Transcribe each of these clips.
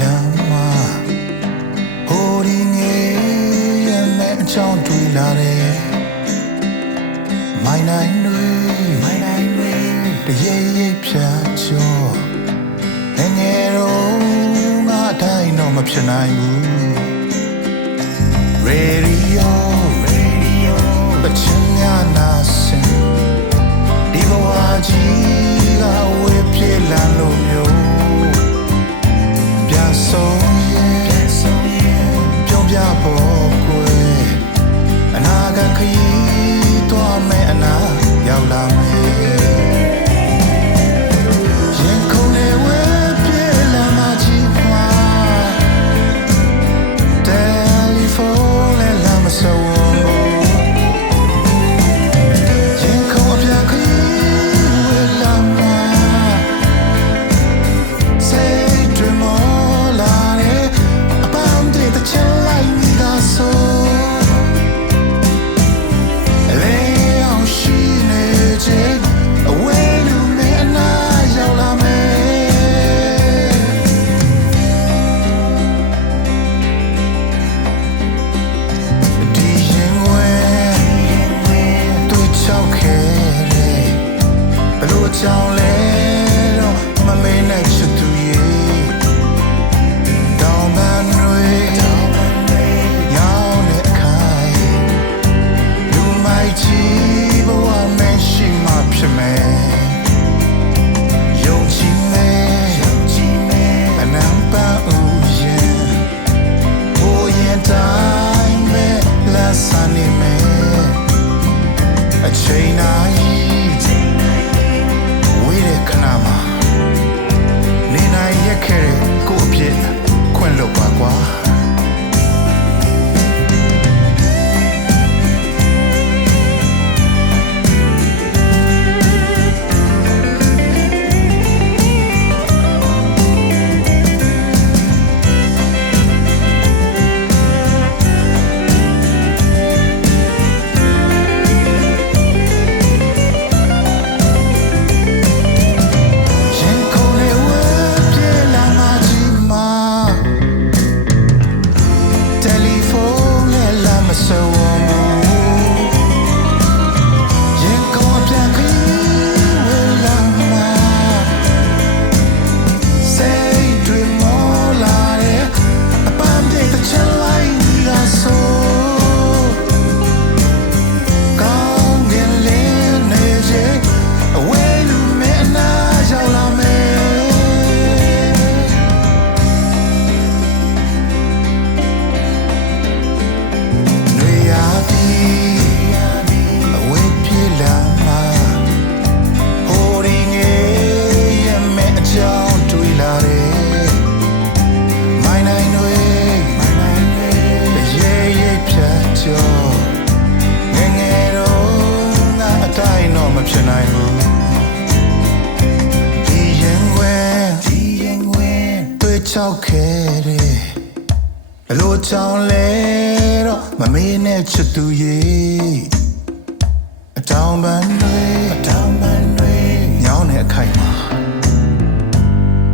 lama holding a man chong tuilare my nine way the ye pya cho engero nga dai no ma phit nai bu radio the chinya na sin di bwa ji ga we pye lan lo myo pya song ye pyong pya bo kwe anaga khyi twa me ana yaw la me yin khong ne we pye la ma ji pwa telephone le la ma so Don't let on my main next to you. Down man way, young it kind. You might cheat, but what man she might be man. Young she man, and I'm bound yeah. Oh yeah, time man, last Sunday man. A chain I Kanama Nina Yakere Go Piet Quenlo Bagua Hello, John Lero, my main nature to ye. A town band way, young a kaima.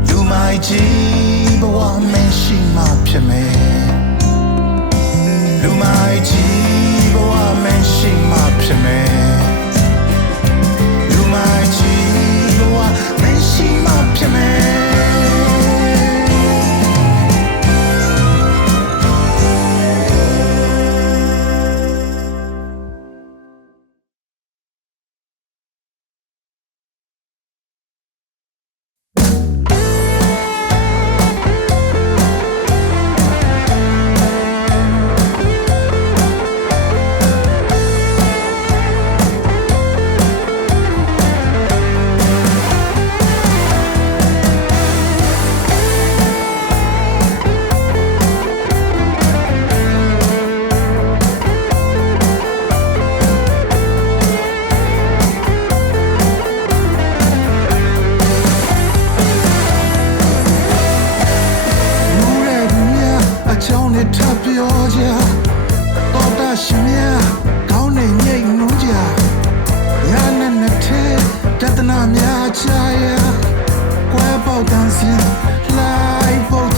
You might cheat, but what man she might be man. You might cheat, but what man she might be man. You might cheat, but what man she might be man. Chaya, where about dancing, live out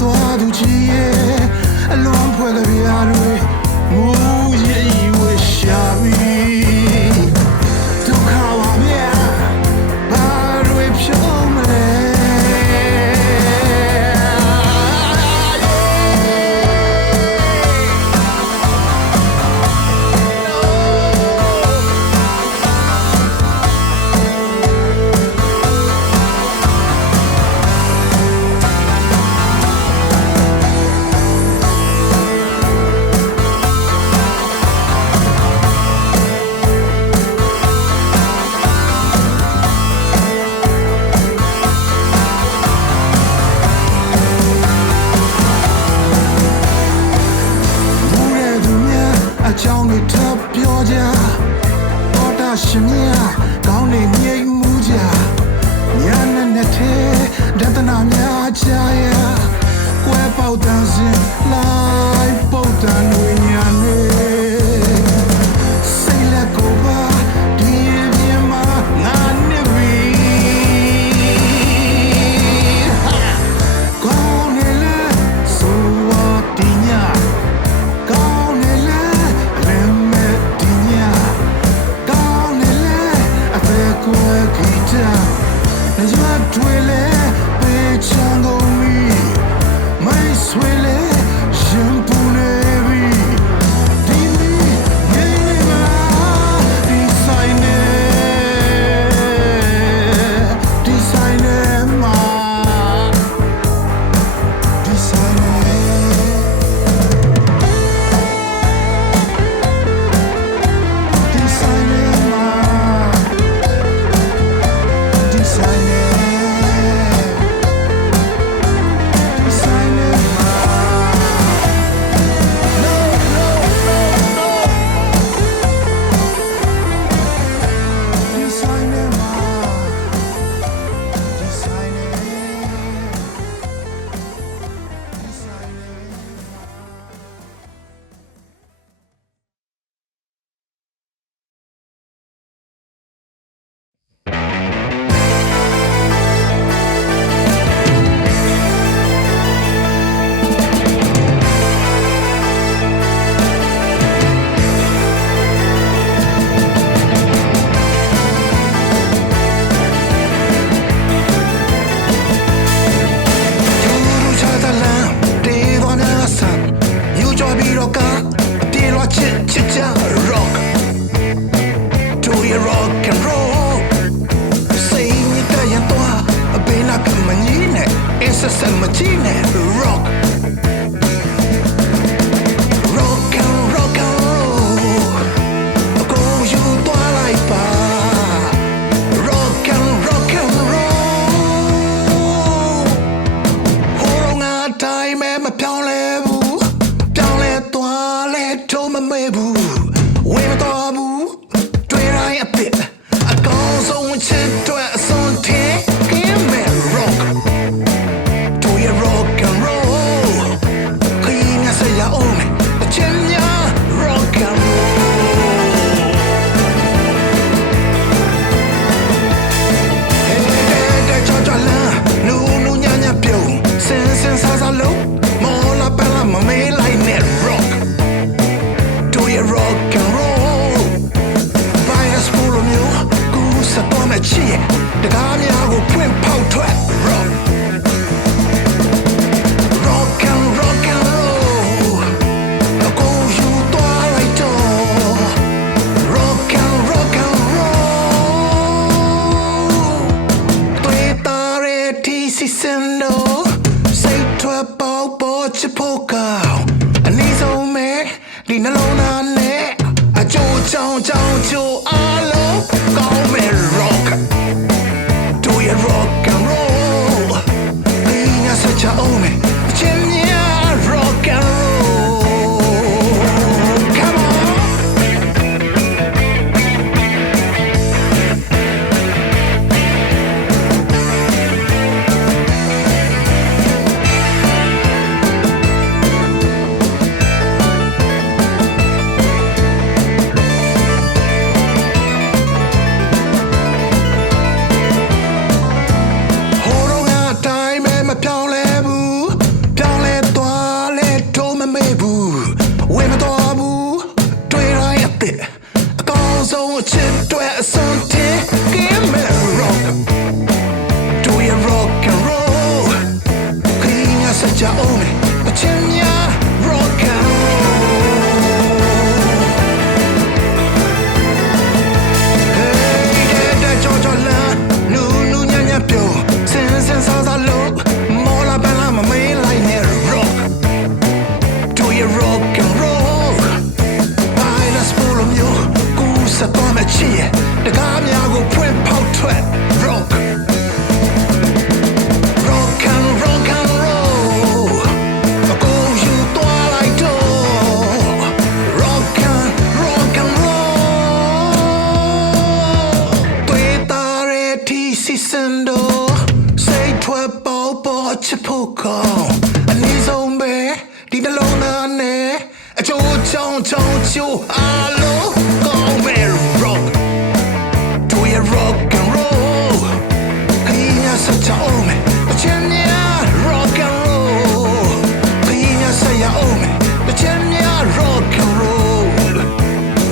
သွားသူကြီးရဲ့အလွန်ဖွဲ့ကြပြားတွေမူရဲ့ဝေရှာပြီးဒုက္ခပါမြာဘာတွေဖြုံးမလဲအကြောင်းတွေထပ်ပြောကြတော်တာရှင်များကောင်းနေမြိတ်မှုကြညာနဲ့တဲ့ဒသနာများချာရကွယ်ပေါတန်းစင်လိုက်ပေါတန်းဝိညာဉ်နဲ့စိတ်လက်ကိုပါဒီပြင်းမှာငါနေပြီကောင်းနေလဲဆိုတီညာကောင်းနေလဲရွာတွေလဲပေးချမ်းကုန်ပြီမိုင်းဆွေလဲရင်ပူနေပြီဒီမီနေမှာဒီဆိုင်နေမှာဒီဆိုင်နေဒီဆိုင်နေမှာဒီဆိုင်နေSome machine rock rock and roll go you twilight pa rock and roll hold on time emပြောင်းလဲဘူးပြောင်းလဲသွားလဲထုံးမမေ့ဘူးဝေးမတော်ဘူးတွေ့တိုင်းအစ်အကောင်းဆုံးချစ်တွေအစွန်ထဲကင်းမဲ့ rock rock and roll Clean as your own Chenya rock and roll Hey cha cha la nu nu nya nya pyo Sin sin sa sa lo Mo la pa la ma me like net rock Do you rock and roll Virus full of you Ku sa to me chi De ka mya ko phwin phau thwat rock Rock and roll, go you twilight door. Rock and roll, tui tare ti si sendo, say twa bao bo chipoka. Ani so me, di na lo na ne, a jo chong chong cho alo, go me rock. Do you rock and roll? Ina such a ome. Rock and roll, come on. Hold on, time, and my rock and roll ဘာလဲစပလိုမျိုးကူးစက်သွားမဲ့ချစ်ရဲ့တကားများကိုဖွင့်ဖောက်ထွက် rock rock and roll အကိုယူသွားလိုက်တော့ rock and roll တွေ့တာရဲ့ဒီစီစံတော့စိတ်ထွက်ပေါ်ပေါ်ချဖို့ကောအနည်းဆုံးပဲဒီနှလုံးသားနဲ့အချိုးချောင်းချောင်းချိုးအားလုံးကောင်းမဲ့ rock do you rock and roll ခင်းရစချအောင်မယ်အချင်းများ rock and roll ခင်းရစရအောင်မယ်အချင်းများ rock and roll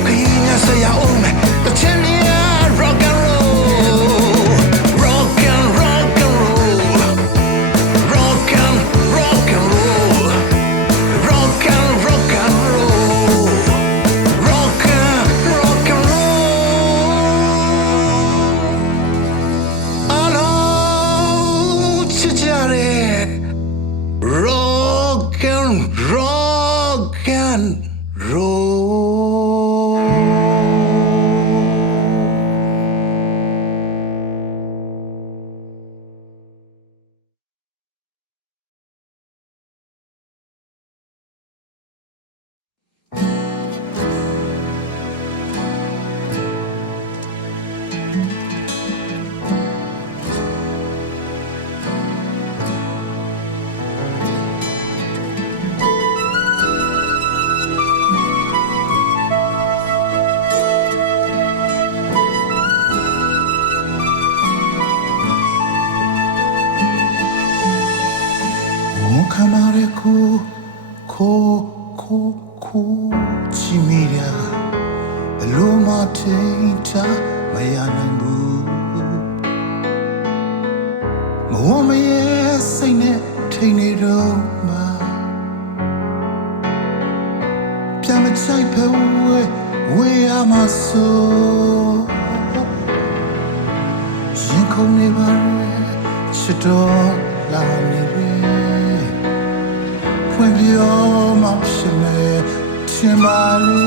ခင်းရစရအောင်မယ်အချင်းများ rock and roll rock and rock and roll rock and rock and roll rock and rock and roll rock and rock and roll alone chijare rock and roll Kamare ko chimira lo ma teinta mayanang bu mo me sai ne thein ne do ma pya ma chai phe we ama so yin khong ne ba re chito la ne re when you're my shimmy, Timali.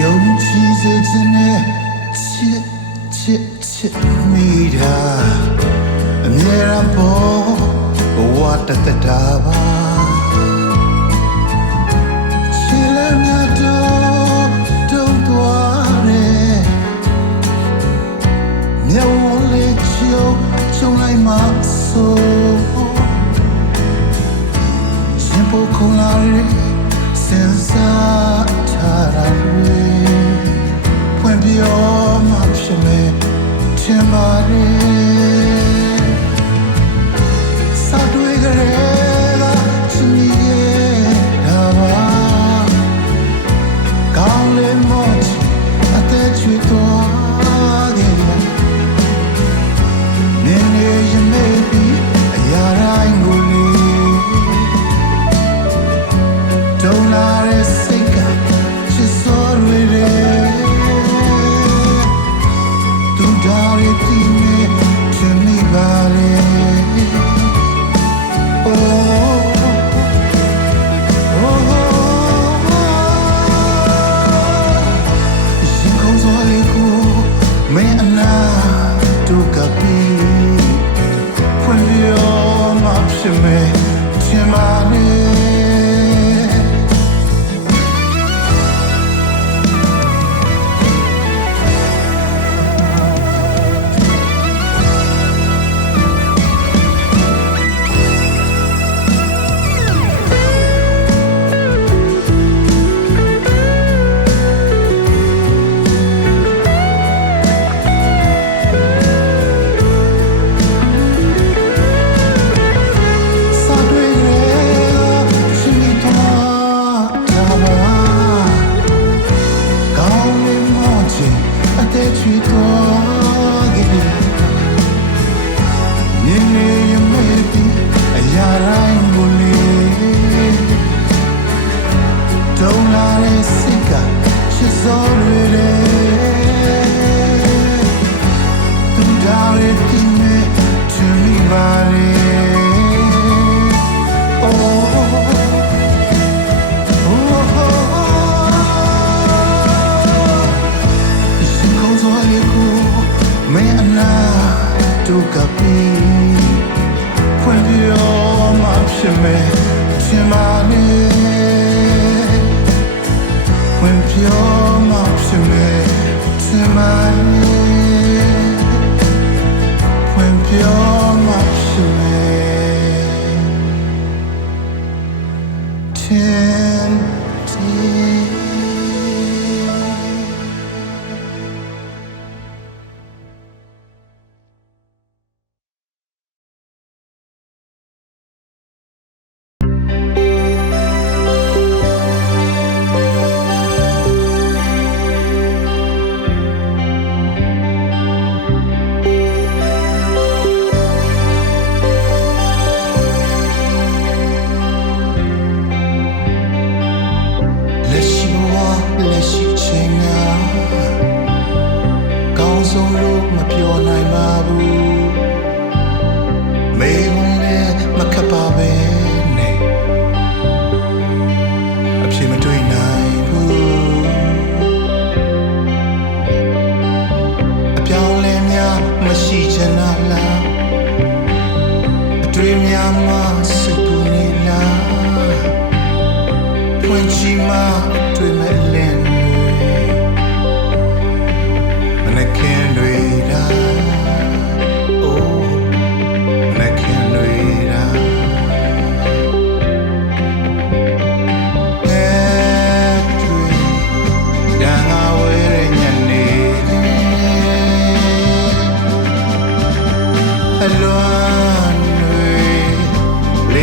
Young Jesus in it, chit, media. And there I'm poor, what at the dava. Chillin' your door, don't worry. Mia wole chiu chung lai ma so simple kong la re sin sa ta ra re pwen bio ma phit me tin ba re sa twe ga re ga chin ni ye da ba kaung le mo chi a te chui twa ge you may be a yaranguli. Don't let it sink up, just already. Don't doubt it, to me, body. Oh, oh, oh, she goes all you go, man, now to copy. When you're my shimmy, Timali. ဖြစ်မယ်ထင်ပါနဲ့ဝင်ပြောမှဖြစ်မယ်ထင်ပါနဲ့ဝင်ပြောမှဖြစ်မယ်ထင်ဆုံးလို့မပြောနိုင်ပါဘူးမေးခွန်းလည်းမခက်ပါပဲနဲ့အဖြေမတွေ့နိုင်ဘူးအပြောင်းလဲများမရှိချင်တာလားအတွေ့များမှစိတ်ပူနေလားဖွင့်ချီမှတွေ့မဲ့လင်းလွန်တွေလ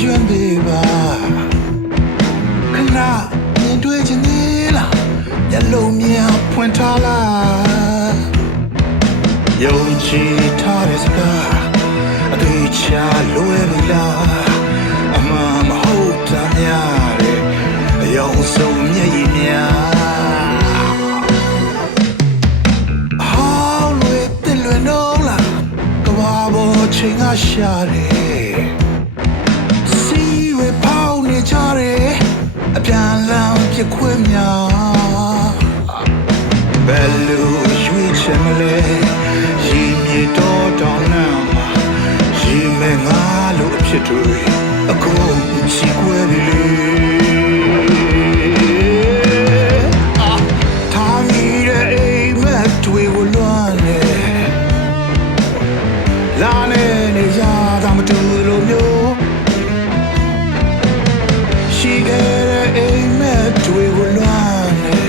ရွံ့သေးပါခဏမြင်တွေ့ခြင်းသေးလားမျက်လုံးများဖွင့်ထားလားယုံကြည်ထားတဲ့စကားအသေးချာလွယ်ပြီလားအမှန်မဟုတ်တာများတဲ့အယောင်ဆုံးမျက်ရည်များဟောင်းလွယ်တဲ့လွယ်တော့လားကဘာပေါ်ချိန်ကရှာတယ်စီဝေပေါင်းနေကြတယ်အပြန်လန်းပြခွင့်များဘယ်လိုရွေးချယ်မလဲရေမြေတော်တောင်နာမှာရေမဲ့ငါလို့အဖြစ်တွေအခုချီကွယ်ပြီလေထားမိတဲ့အိမ်မက်တွေကိုလွှမ်းနေလာနေရတာမတူလို့မျိုးရှိခဲ့တဲ့အိမ်မက်တွေကိုလွှမ်းနေ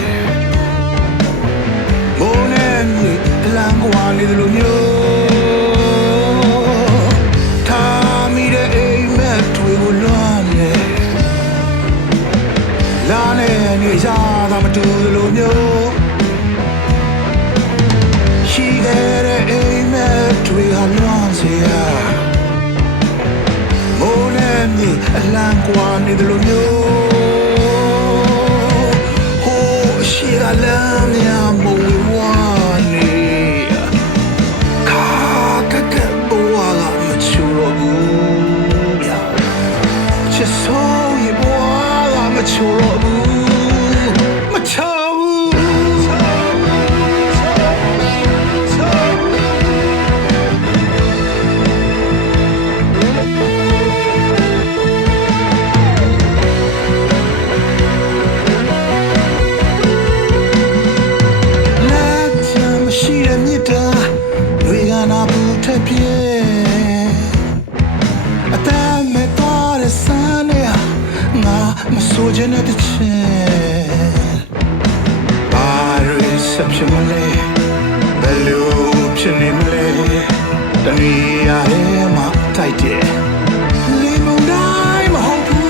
မိုးနဲ့မြေအလံကွာနေတယ်လို့မျိုးထားမိတဲ့အိမ်မက်တွေကိုလွှမ်းနေလာနေရတာမတူလို့မျိုးရှိခဲ့တဲ့အိမ်မက်တွေဟာလွှမ်းစေရမိုးနဲ့မြေအလံကွာနေတယ်လို့မျိုးဟိုရှိကလမ်းများမိုးဝါနေခါကကဘဝကမချူတော့ဘူးဗျာချစ်ဆုံးရဲ့ဘဝကမချူတော့ဘူးမချူနာဘူးထပ်ပြေအတမ်းမဲ့တော့တဲ့ဆန်းနဲ့ငါမဆိုချင်တဲ့ချင်ဘာရီဆက်ဖြစ်မလဲဘယ်လိုဖြစ်နေမလဲတနည်းအားမှတိုက်တယ်လီမုန်တိုင်းမဟုတ်ဘူး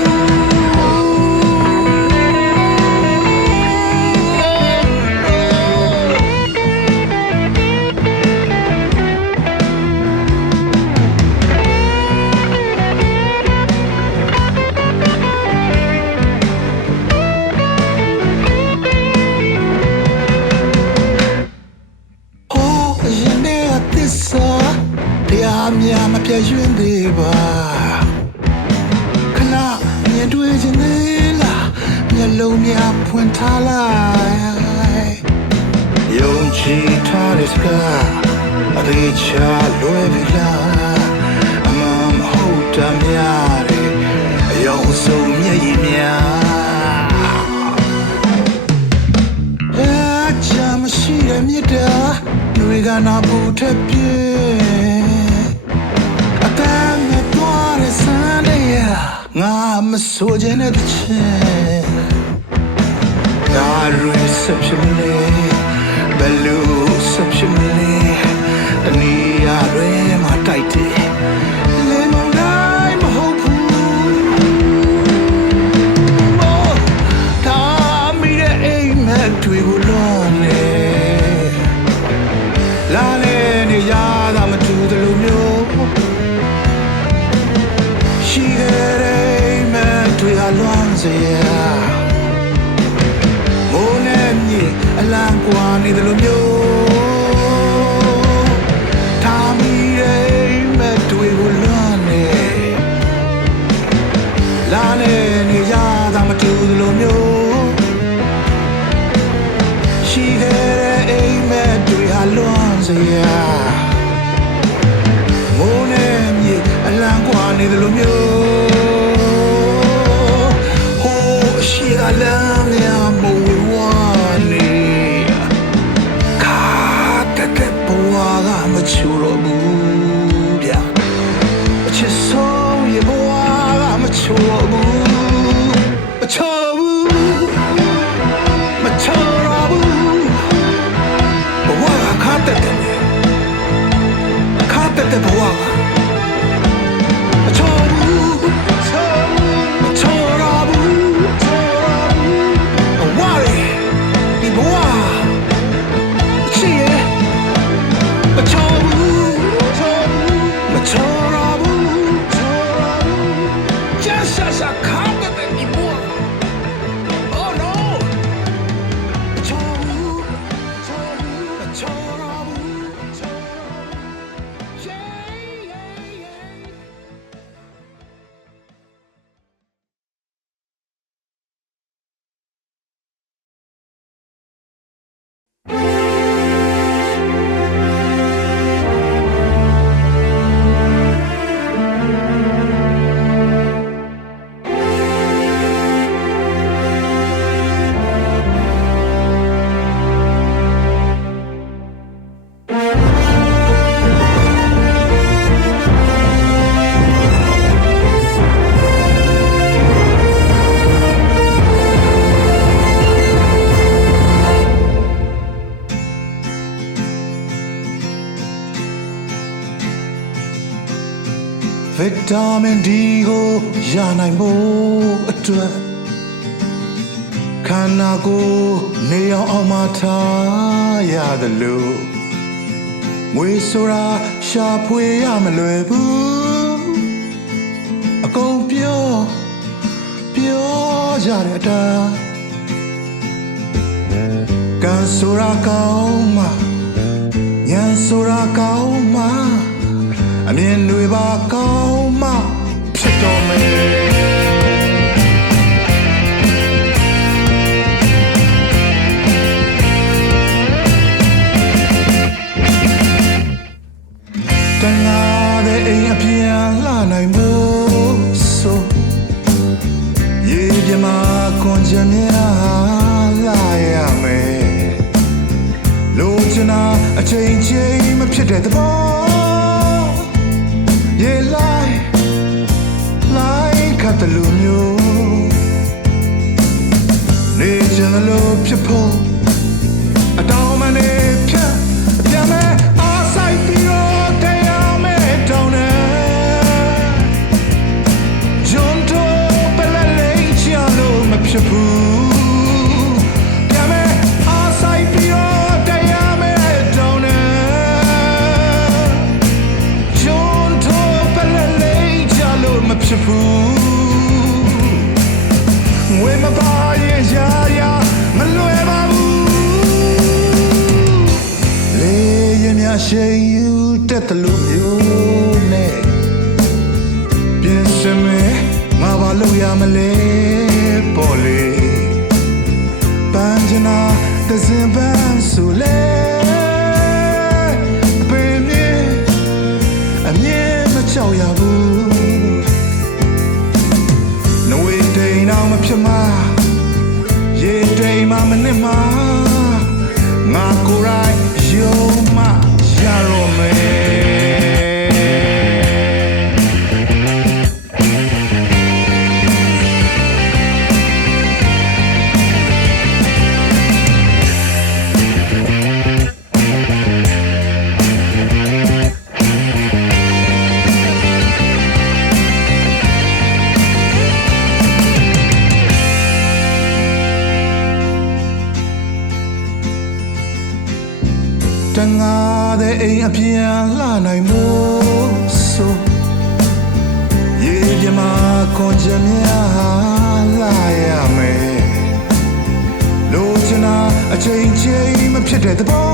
တရားများမပြည့်ရွံ့သေးပါခဏမြင်တွေ့ခြင်းသေးလားမျက်လုံးများဖွင့်ထားလိုက်ယုံကြည်ထားတဲ့စကားအသေးချာလွယ်ပြီလားအမှန်မဟုတ်တာများတဲ့အယောင်ဆုံးမျက်ရည်များချမ်းမရှိတဲ့မြတ်တာတွေကနာဘူးထပ်ပြေငါမဆိုချင်တဲ့ချင်ဒါရီဆက်ဖြစ်မလဲဘယ်လိုဆက်ဖြစ်မလဲတနည်းအားတွေမှတိုက်တယ်လေမုန်တိုင်းမဟုတ်ဘူးဒါမိတဲ့အိမ်မက်တွေကိုလွှမ်းနေလာနေရတာမတူတယ်လို့မျိုးရှိခဲ့တွေဟာလွမ်းစေရမိုးနဲ့မြေအလံကွာနေတယ်လို့မျိုးထားမိတဲ့မဲ့တွေကိုလွမ်းနေလာနေရတာမတူတယ်လို့မျိုးရှိခဲ့တဲ့အိမ်မဲ့တွေဟာလွမ်းစေရမိုးနဲ့မြေအလံကွာနေတယ်လို့မျိုးI love you more one Kaka ke boaga machuro bubya Chiso ye boaga machuro bu Machobu Machobu Boaga kate te boaga Machobu ဗီတာမင်ဒီကိုရနိုင်ဖို့အတွက်ခန္ဓာကိုယ်နေအောင်အောင်မထားရတယ်လို့ငွေဆိုတာရှာဖွေရမလွယ်ဘူးအကုန်ပြောကြတဲ့အတိုင်းကံဆိုတာကောင်းမှဉာဏ်ဆိုတာကောင်းမှအမြင်တွေပါကောင်းမှဖြစ်တော်မယ်တငါတဲ့အိမ်အပြန်လှနိုင်ဖို့ဆိုရေပြမခွန်ချင်များလာရမယ်လိုချင်တာအချိန်ချင်းမဖြစ်တဲ့သဘောရေလိုက်ခတ်တလူမျိုးနေချင်လို့ဖြစ်ဖို့အတောင်းမနေဖြတ်ပြန်မယ်အားဆိုင်ပြီးတော့တရားမဲ့တောင်းနေဂျွန်တိုပလလေးချလို့မဖြစ်ဘူးပြန်မယ်အားဆိုင်ပြီးတော့တရားမဲ့တောင်းနေဂျွန်တိုပလလေးချလို့မဖြစ်ဘူးငွေမပါရင်ရာမလွယ်ပါဘူးလေရင်များရှိယူတက်တယ်လို့မျိုးနဲ့ပြင်စမဲငါဘာလုပ်ရမလဲပေါ်လေပန်းချနာသစင်ပန်းဆိုလေအပင်မြေအမြဲမချောက်ရဘူးနဝေတိန်အောင်မဖြစ်မှာရေတိမ်မှမနစ်မှာငါကိုယ်တိုင်ယုံမှရတော့တငါတဲ့အိမ်အပြန်လှနိုင်ဖို့ဆိုရေပြမခွန်ချင်များလာရမယ်လိုချင်တာအချိန်ချင်းမဖြစ်တဲ့သဘော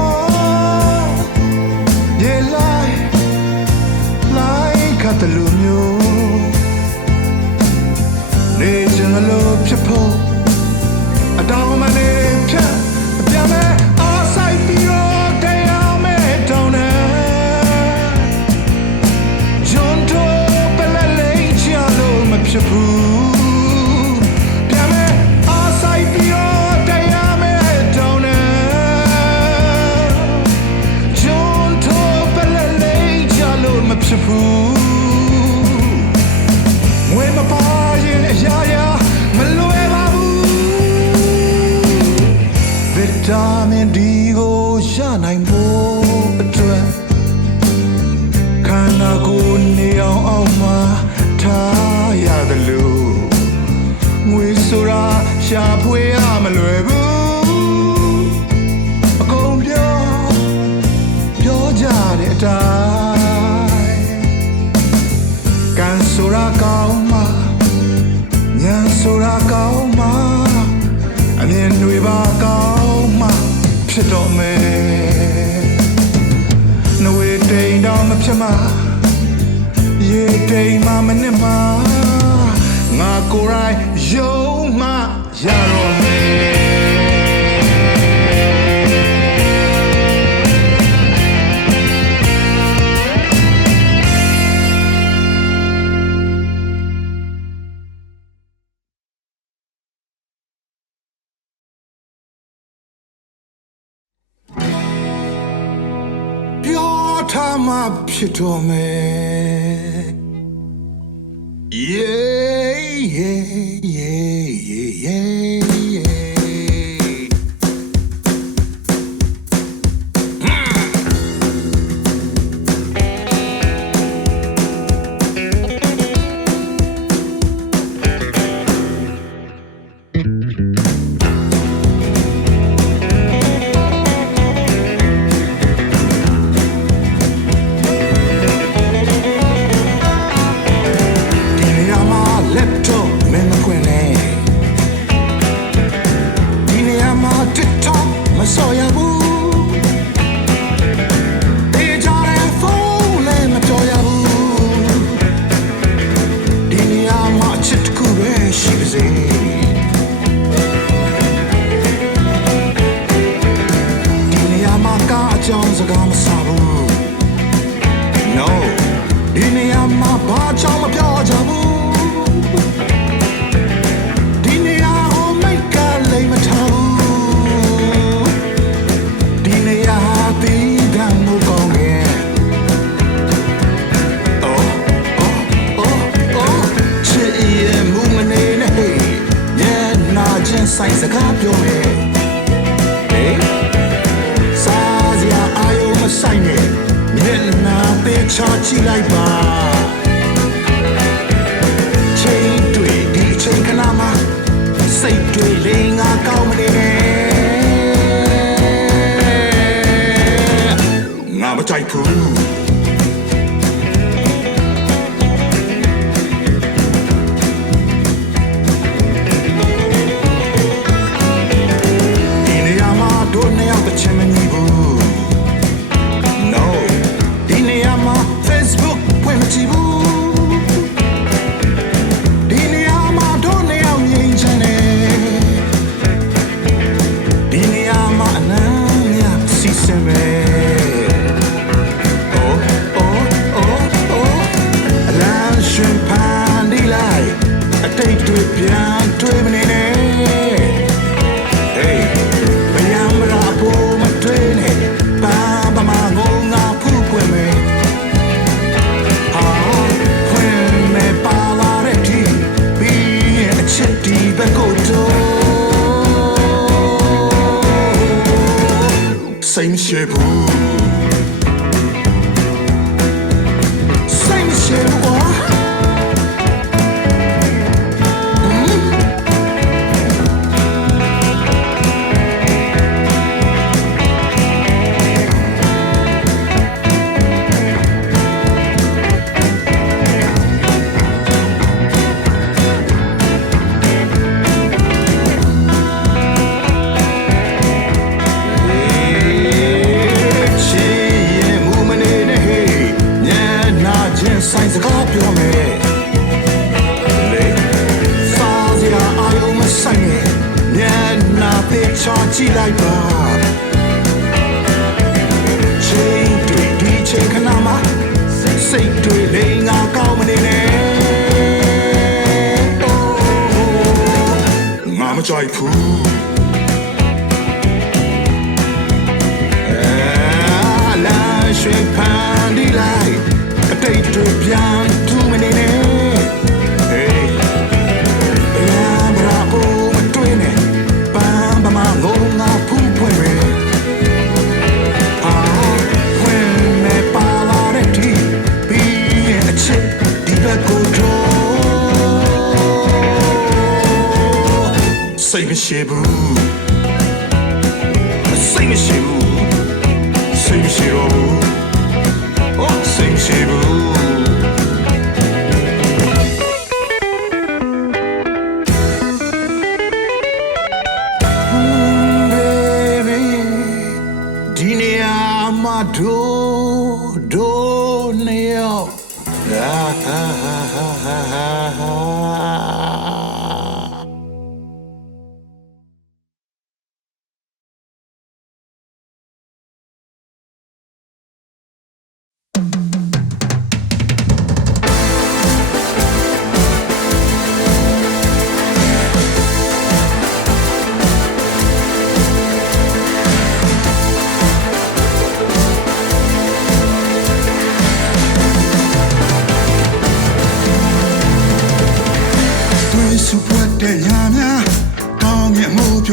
ရေလိုက်ခတ်တလူမျိုးနေချင်လို့ဖြစ်ဖို့အတောင်းမနေဖြတ်ပြန်မယ်အားဆိုင်ပြီးတော့ဖြစ်ဘူးပြန်မယ်အားဆိုင်ပြီးတော့တရားမဲ့တောင်းနေဂျွန်တိုပလလေးချလို့မဖြစ်ဘူးငွေမပါရင်အရာမလွယ်ပါဘူးဗီတာမင်ဒီကိုရနိုင်ဖို့အတွက်ခန္ဓာကိုယ်နေအောင်မှာထားရတယ်လို့ငွေဆိုတာရှာဖွေရမလွယ်ဘူးအကုန်ပြောကြတဲ့အတိုင်းကံဆိုတာကောင်းမှဉာဏ်ဆိုတာကောင်းမှအမြင်တွေပါကောင်းမှဖြစ်တော့မယ်နှဝေတိမ်တော့မဖြစ်မှာရေတိမ်မှမနစ်မှာငါကိုယ်တိုင်ယုံမှရတော့မယ်ပြောထားမှဖြစ်တော့မယ် Yeah. ချောင်းမပြောကြဘူးဒီနေရာကိုမိတ်ကလိမ့်မထားဘူးဒီနေရာတီးကံမို့ကောင်းရဲ့ ဆိုင်စကားပြောမယ်ဟေးစားစရာအာယုံမဆိုင်နဲ့မျက်နှာသေးချကြည့်လိုက်ပါချိန်တွေဒီချိန်ခဏမှာစိတ်တွေလေးငါကောင်းမနေနဲ့ငါမကြိုက်ဘူးပြန်တွေ့မနေနဲ့ဟေးဘယံမရာပေါ်မတွေ့နဲ့ဘာမငုံငါဖူးပွင့်မယ်ဟာဖွင့်မယ်ပါလာတဲ့ဒီပြီးရဲ့အချက်ဒီဘက်ကိုတော့စိတ်မရှိဘူးစိတ်မရှိဘူးဆိုင်စကားပြောမယ်လေစားစရာအာယုံမဆိုင်နဲ့မျက်နှာသေးချကြည့်လိုက်ပါချိန်တွေဒီချိန်ခဏမှာစိတ်တွေလေးငါကောင်းမနေနဲ့ငါမကြိုက်ဘူးလာရွှေဖန်ဒီလိုက်အတိတ်တွေပြန်ထူမနေနဲ့ဟေးဘယ်မှာဘူးမတွေ့နဲ့ပန်းပမာငုံငါဖူးပွင့်ပဲဟာဖွင့်မဲ့ပါလာတဲ့ဒီပြီးရဲ့အချက်ဒီဘက်ကိုတော့စိတ်မရှိဘူးစိတ်မရှိဘူးစိတ်မရှိတော့ဘူးSing Shibu Baby Dinia Mado Do Neo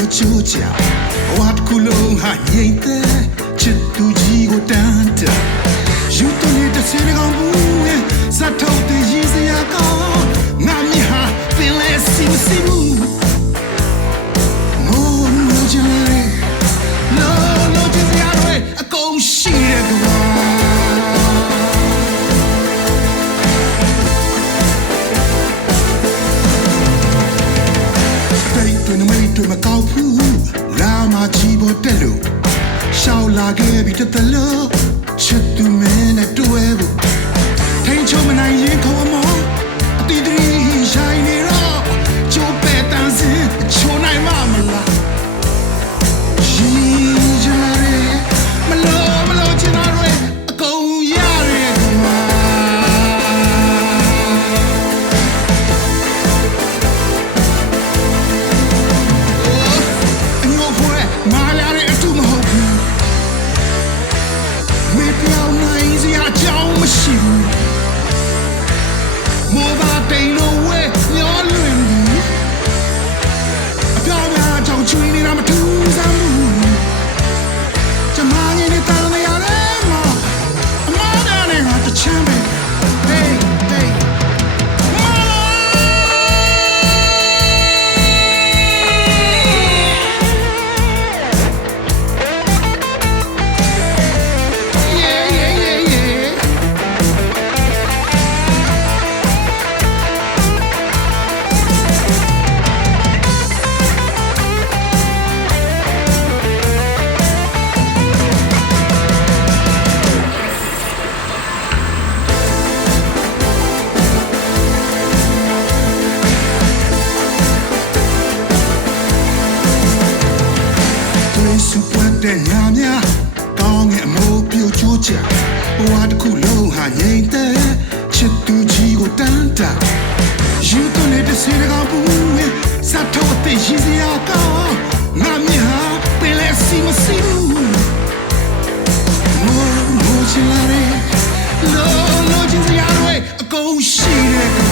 chiều chào quạt cu lông hạ nhảy tê chết tu gì của đàn ta yêu tôi như ta sẽ không buồn sa thâu từ gì sẽ có ngắm như ha feel it simu simu no no jale no no just ya rồi a câu shi ra tôi mà cao phú là mà chỉ bỏ tay lù sao là cái bị tất lỡ chết tu mẹ này tôi em thấy cho mình ai yên không mò tí tí sai đi đó cho bé tan gì cho này mà là gì cho này mà lo chỉ nói rồi câu ya rồi tanta you don't need to see the gabu sa thote yizia ka na mi ha pele si ma si mo chilare lo yizia re ko shi de ka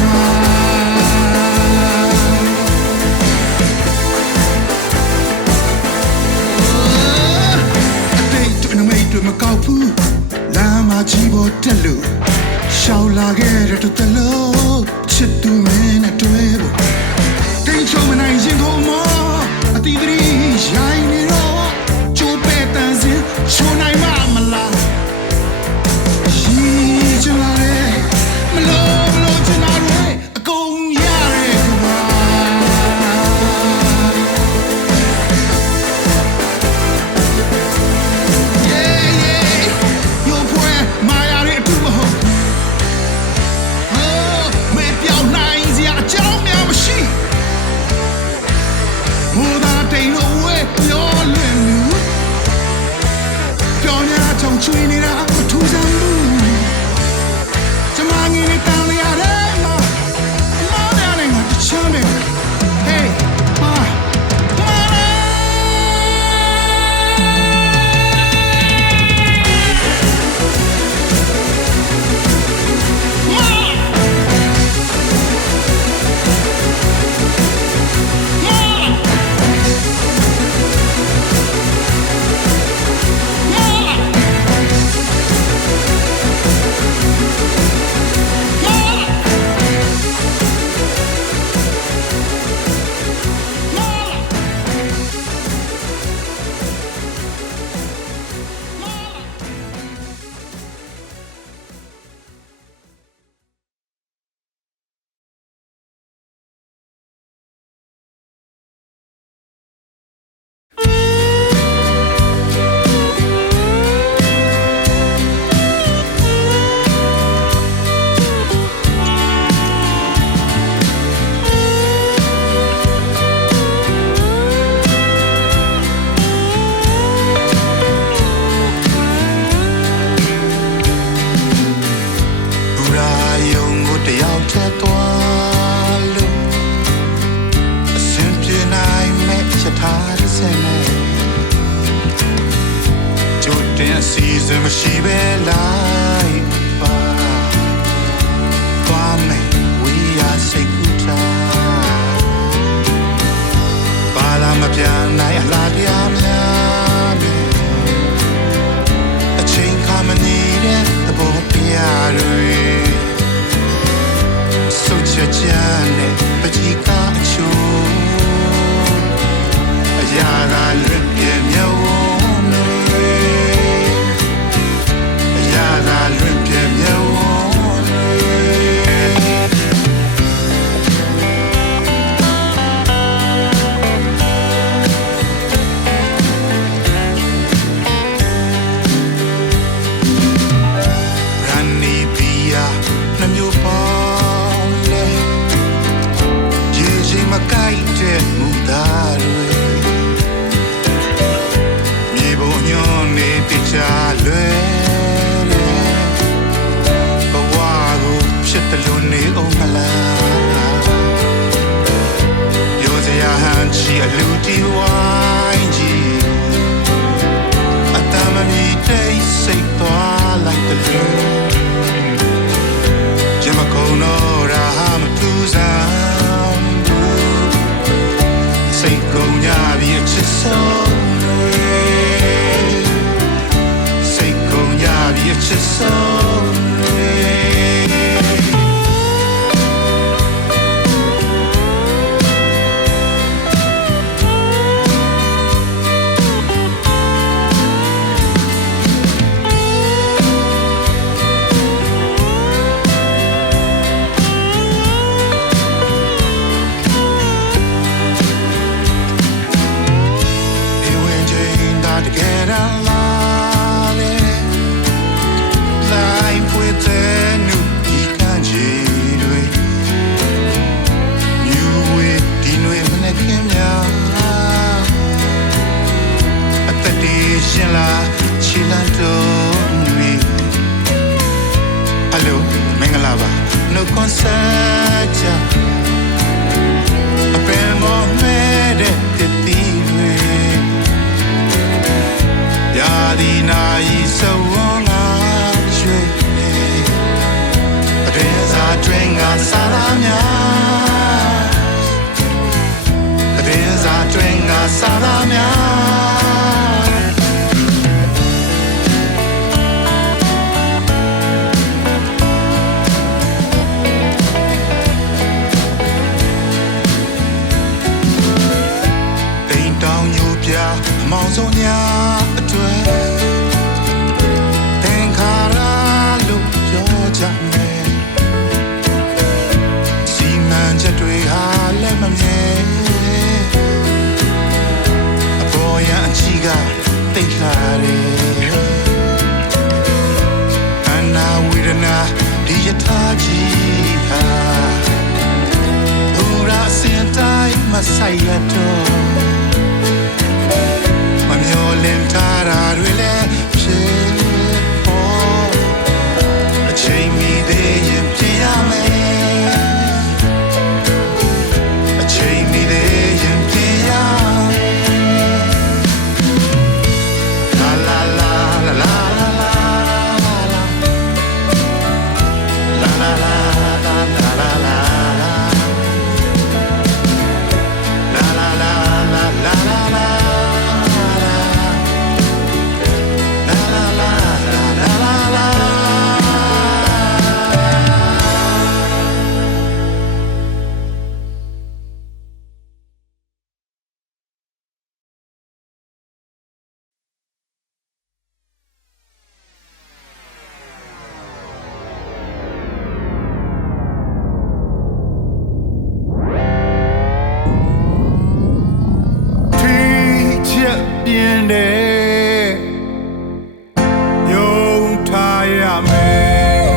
မကောက်ဘူးလမ်းမကြီးပေါ်တက်လို့ရှောက်လာခဲ့တဲ့တလို့ချစ်သူမင်းနဲ့တွေ့ဖို့တိတ်ချုံမနိုင်ရင်ကုန်မအတီးတီးရိုင်းနေတော့ချိုးပဲတန်းစင်ချိုးနိုင်မလားရှိချင်လာတယ်မလို့ချင်လာတယ်အကုန်ရတယ်ကွာ追你的土山路，这马你的当的呀人嘛，马的那个的前面，嘿马Season she be like Kwame we are say good Para ma piana ya la dia mya A chain come needed the boat piare So chachane pachika chu Ayara limpe myo She a luti wine a tamani day say to like the moon Jamakono raham tuzam say go nyabi a chisol say go nyabi a chisol no consaja apemo mede titire ya di nai sawanga chwe adeza twenga salamya adeza twenga salamyaမောင်ဆုံးညာအတွက်သင်္ခါရလို့ပြောကြမယ်စီမံချက်တွေဟာလည်းမမြဲအပေါ်ရအချီကတိတ်လာတယ်အနာဝိရဏဒီယထာကြီးဟာဘူရာစင်တိုင်းမဆိုင်ရတော့မျောလင်းထားတာတွေလည်းဖြစ်ပေါ်အချိန်မီသေးရင်ပြင်ရမယ်အချိန်မီသေးရင်ပြင်ရလာလာလာလာလာလာလာလာပြင်းတယ်ညုံထားရမယ်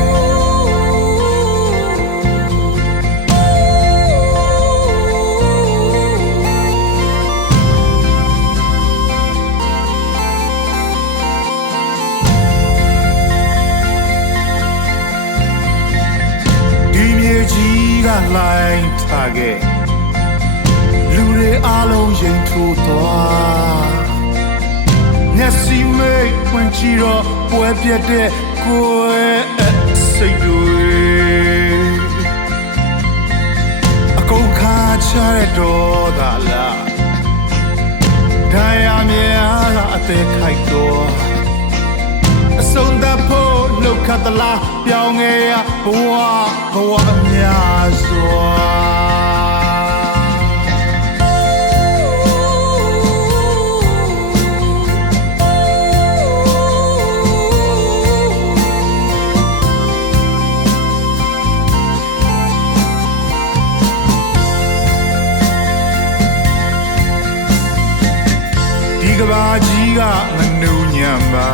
ဒီမြေကြီးကလှိုင်းထားခဲ့လူတွေအားလုံးရင်ထိုးသွားမျက်စိမိတ်ဝင်ကြည့်တော့ပွဲပြတ်တဲ့ကိုယ်စိတ်တွေအကုန်ခါချတဲ့တော့သာလားဒါရများကအသေးခိုက်တော့အဆုံးသတ်ဖို့လှုပ်ခတ်သလားပြောင်းငယ်ရဘဝများစွာကဘာကြီးကမနှူးညံပါ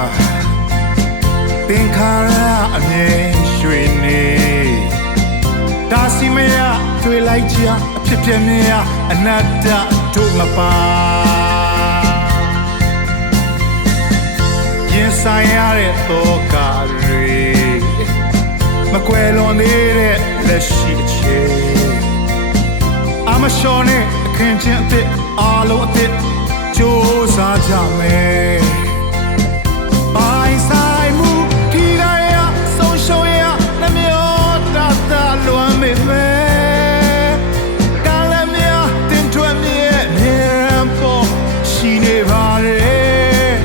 သင်္ခါရအမြဲရွှေနေဒါစီမရတွေ့လိုက်ကြအဖြစ်ပြမြင်ရအနတ္တတို့မပါရင်ဆိုင်ရတဲ့သောကတွေမကွယ်လွန်သေးတဲ့လက်ရှိအချိန်အမရှော်နဲ့အခင်းချင်းအစ်အားလုံးအစ်ကြိုးစားကြမယ်ပိုင်ဆိုင်မှုထိရရဆုံးရှုံးရနှမျောတတ်တာလွမ်းမိမယ်ကံလည်းများတင်ထွက်မြဲမြဲရန်ပေါ်ရှိနေပါရဲ့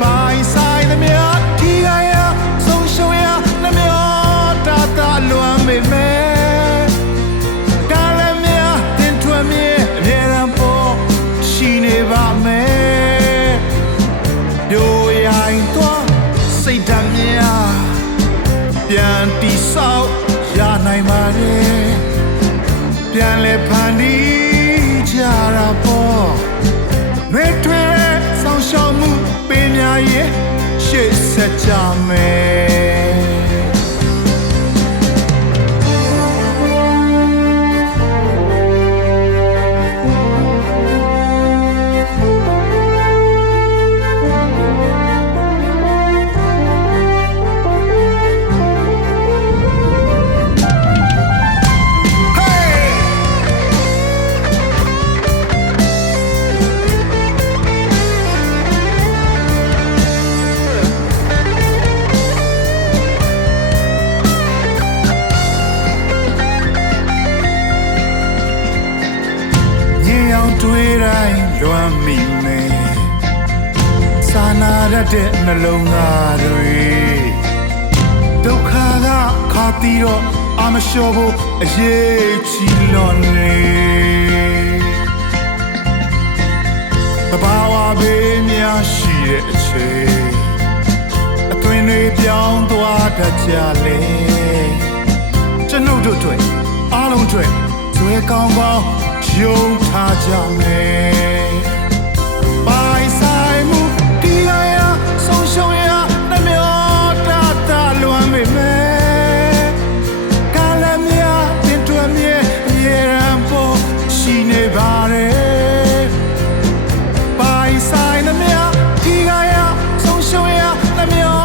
ပိုင်ဆိုင်သမျှထိရရဆုံးရှုံးရနှမျောတတ်တာလွမ်းမိမယ်ကံလည်းများတင်ထွက်မြဲမြဲရန်ပေါ်ရှိနေပါမယ်ပြိုရိုင်းသွားစိတ်ဓာတ်များပြန်တိဆောက်ရနိုင်ပါတယ်ပြန်လဲဖန်တီးကြတာပေါ့မဲထွေးဆောင်ရှောက်မှုပင်များရဲ့ရှေ့ဆက်ကြမယ် လွမ်းမိမယ်စာနာရတဲ့နှလုံးသားတွေဒုက္ခကခါတီးတော့အမလျှော်ဖို့အရေးကြီးလွန်နေတဘာဝဘေးများရှိတဲ့အချိန်အသွင်တွေပြောင်းသွားတတ်ကြလေကျွန်ုပ်တို့တွေအားလုံးတွေဇွဲကောင်းကောင်းယုံထားကြမယ်ပိုင်ဆိုင်မှုဒီကရဆုံးရှုံးရနှမျောတာတာလွမ်းမိမယ်ကာလမြတ်တင်တွယ်မြဲအမြဲတမ်းပေါ်ရှိနေပါရဲ့ပိုင်ဆိုင်နှမျောဒီကရဆုံးရှုံးရနှမျော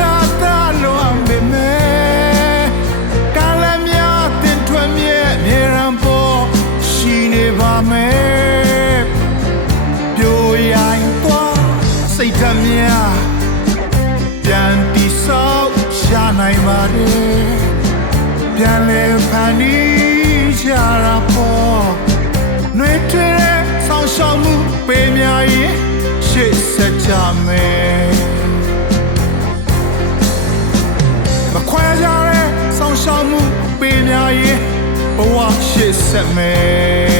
တာတာလွမ်းမိမယ်ကာလမြတ်တင်တွယ်မြဲအမြဲတမ်းပေါ်ရှိနေပါမယ်ပြိုရိုင်းသွားစိတ်ဓာတ်များပြန်တိဆောက်ရနိုင်ပါတယ်ပြန်လဲဖန်တီးကြတာပေါ့နှွေထွေးတဲ့ဆောင်းရှောက်မှုပေးများရင်ရှေ့ဆက်ကြမယ်မခွဲကြတဲ့ဆောင်းရှောက်မှုပေးများရင်ဘဝရှေ့ဆက်မယ်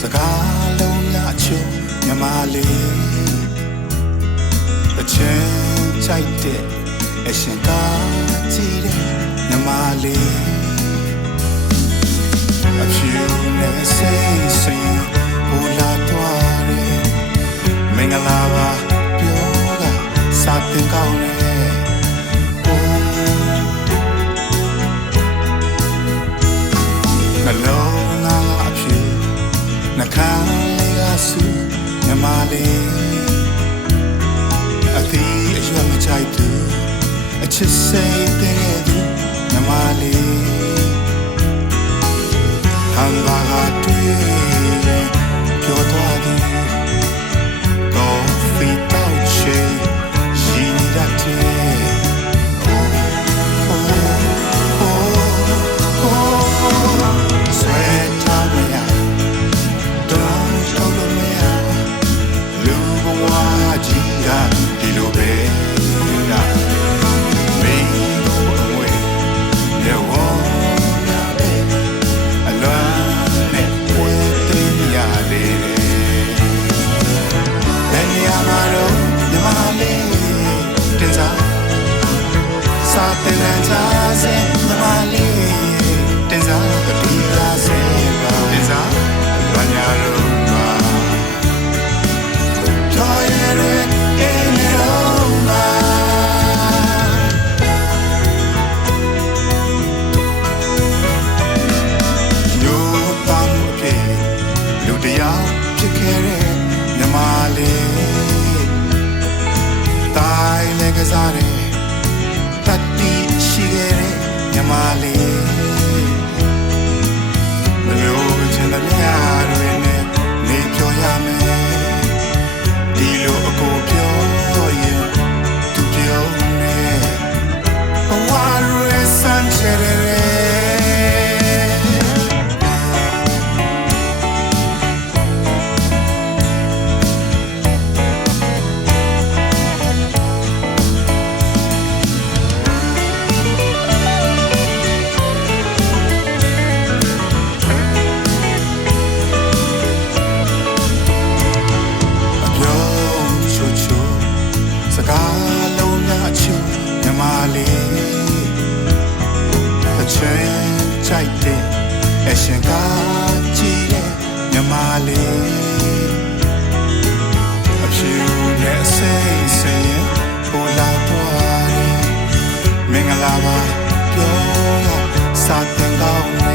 စကားလုံးများချုံမြမလေးအချင်းချိုက်တဲ့အရှင်ကားကြည့်တဲ့မြမလေးအဖြူနဲ့စိတ်ဆင်းဘူလာသွားတယ်မင်္ဂလာပါပြောတာစာတင်ကောင်းတယ်နှလုံးသားအဖြူနှခမ်းလေးကဆူမြမလေးအသီးအရွက်မချိုက်သူအချစ်စိတ်တဲ့သူမြမလေးဟန်ဘာကတွေ့ပြောသွားသူကော်ဖီတောက်ချေရှိတတ်တယ်ဒီလိုပဲဒါမင်းတို့အဝေးလေဝါနာအလွမ်းနဲ့ဝဲတင်ရတယ်ဘယ်နေရာမှာတော့ညီမလေးတင်စားစာတင်လန်းချာစေညီမလေးတင်စားကတိလာစေပါတင်စားဘာညာလို့ပါတော်ရဲ့ဖြစ်ခဲ့တဲ့မြမလေးတိုင်းလည်းကစားတယ်တတိရှိခဲ့တဲ့မြမလေးမလို့ချင်တဲ့မြားတွေနဲ့နေပြောရမယ်ဒီလိုအကိုပြောရင်သူပြောနေဘဝရယ်ဆန်းချယ် အရှင်ကကြည့်တဲ့မြမလေးအဖြူနဲ့စိတ်ဆင်းရဲပူလာသွားတယ်မင်္ဂလာပါပြောတော့စာတင်ကောင်းနေ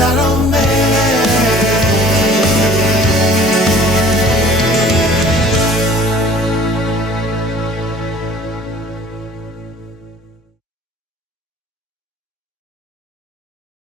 ရတော့မဲ